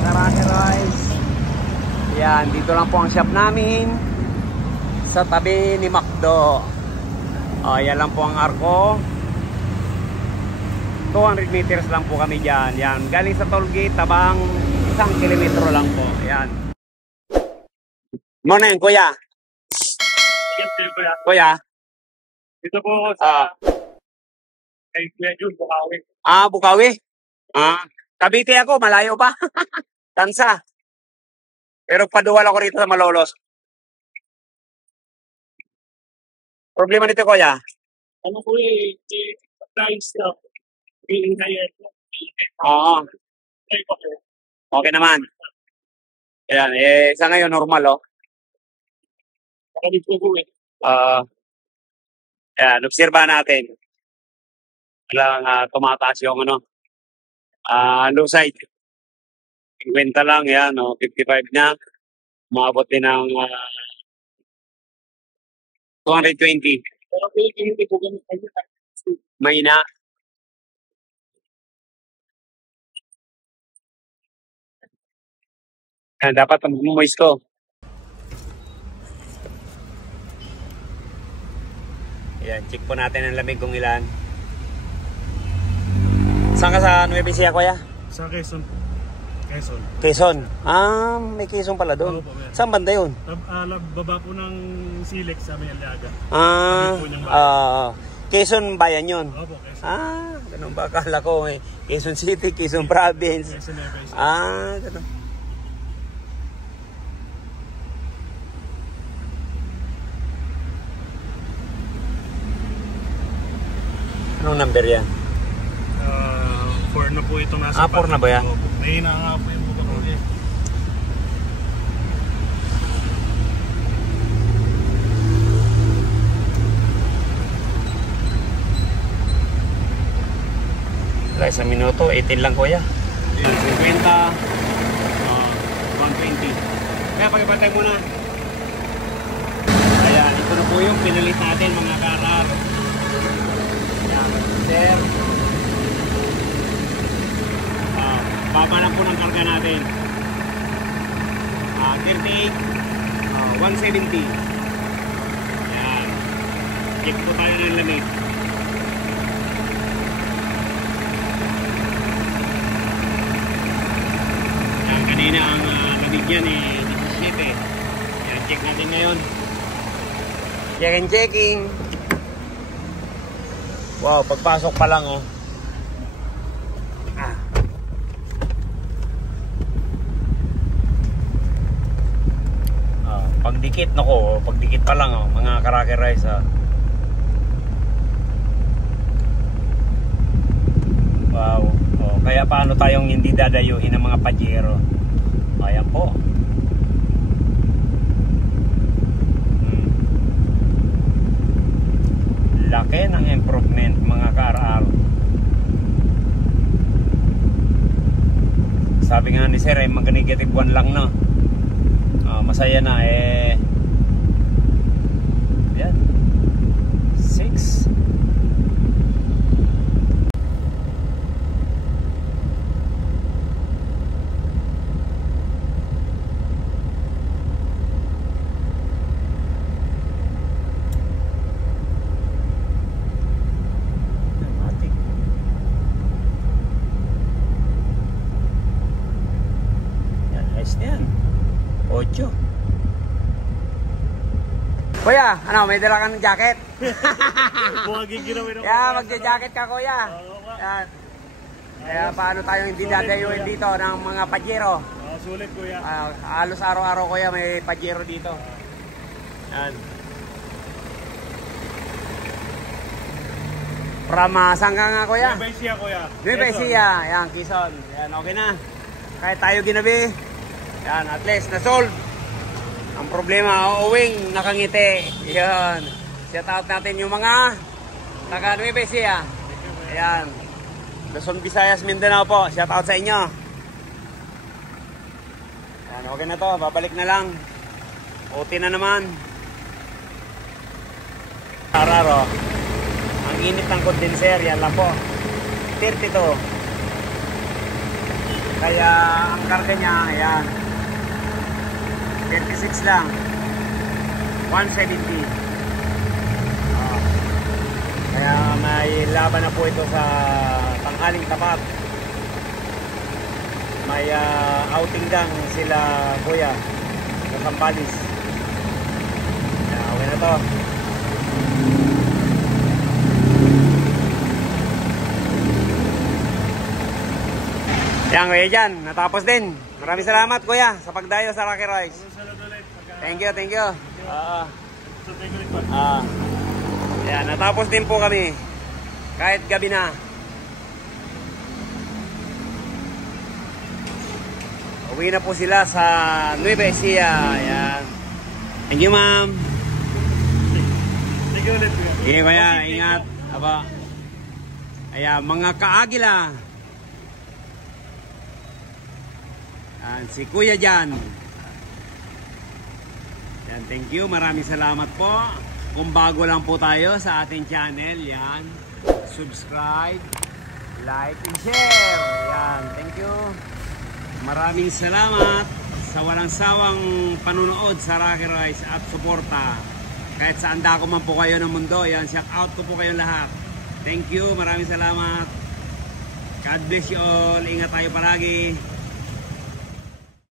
Karate Rice. Yan, dito lang po ang shop namin. Sa tabi ni McDo. Yan lang po ang arko. 200 meters lang po kami dyan. Yan, galing sa toll gate, tabang 1 kilometro lang po. Yan. Morning, kuya. Kuya. Dito po sa kay Kuya Jun, Bukawi. Bukawi? Cavite ako, malayo pa. Tansa. Pero paduwal ako rito sa Malolos. Problema nito, kuya? Ano po price na feeling kayo? Oo. Okay naman. Ayan, sa ngayon normal, oh. Kami po po Ayan, obserba natin. Walang tumataas yung low side. 50 lang, yan, 55 na. Umabot din ng 220. Pero hindi po ganun kayo. May na. Dapat ang moist ko. Ayan, check po natin ang lamig kung ilan. Saan ka sa Nueva Ecija, kuya? Sa Quezon. Quezon. Quezon. May Quezon pala doon. Saan banda yun? Baba po ng Silex sa may Aliaga. Quezon bayan yun? Opo, Quezon. Ganun ba? Akala ko Quezon City, Quezon Province. Quezon Nueva Ecija. Ganun. Anong number yan? 4 na po itong nasa 4 na ba yan? Mahina nga po yung bubak ko. Wala isang minuto, 18 lang, kuya. 50, 120. Kaya pag-ipantay muna. Ayan, ito na po yung pinalit natin, mga karar. Sir, baba na po ng karga natin. 38, 170. Yan. Check po tayo ng lamig. Yan, kanina ang lamig yan 17. Yan, check natin ngayon. Checking. Wow, pagpasok pa lang, oh. Pagdikit, nako, pagdikit pa lang, oh, mga Karate Rice, Wow. Kaya paano tayong hindi dadayuhin ng mga pajero? Ayan po. Laki ng improvement, mga ka-RR. Sabi nga ni Sir, mag-negative 1 lang na. Masaya na, yan. 6. Yan. 8. Kuya, may dala ka ng jacket? Magja-jacket ka, kuya. Yan. Kaya paano tayo hindi dadayuin dito ng mga pajero? Sulit, kuya. Halos araw-araw, kuya, may pajero dito. Yan. From saan ka nga, kuya? Nueva Ecija, kuya. Nueva Ecija. Yan, Quezon. Yan, okay na. Kahit tayo ginabi. Yan, at least na-solve. Ang problema, uwing nakangiti. Yan. Shout out natin yung mga taga Nueva Ecija. Ayan. Luzon, Visayas, Mindanao po. Shout out sa inyo. Yan, okay na to. Babalik na lang. OT na naman. Araro. Ang init ng condenser. Yan lang po. 32. Kaya ang karga niya, ayan, 36 lang. 170. Kaya may laban na po ito sa tanghaling tapat. May outing lang sila kuya sa Sambales. Okay na to. Yan kuya dyan, natapos din. Maraming salamat kuya sa pagdayo sa Rocky Royce. Thank you, thank you. Yan, natapos din po kami. Kahit gabi na. Uwi na po sila sa Nueva Ecija. Ayan. Thank you, ma'am. Thank you ulit. Okay, kaya ingat. Aba. Ayan, mga kaagila. Ayan, si kuya dyan. Ayan, thank you. Maraming salamat po. Kung bago lang po tayo sa ating channel, yan. Subscribe, like, and share. Yan, thank you. Maraming salamat sa walang sawang panunood sa Rocky Royce at suporta. Kahit saan dako man po kayo ng mundo, yan, shout out ko po kayong lahat. Thank you, maraming salamat. God bless you all. Ingat tayo palagi.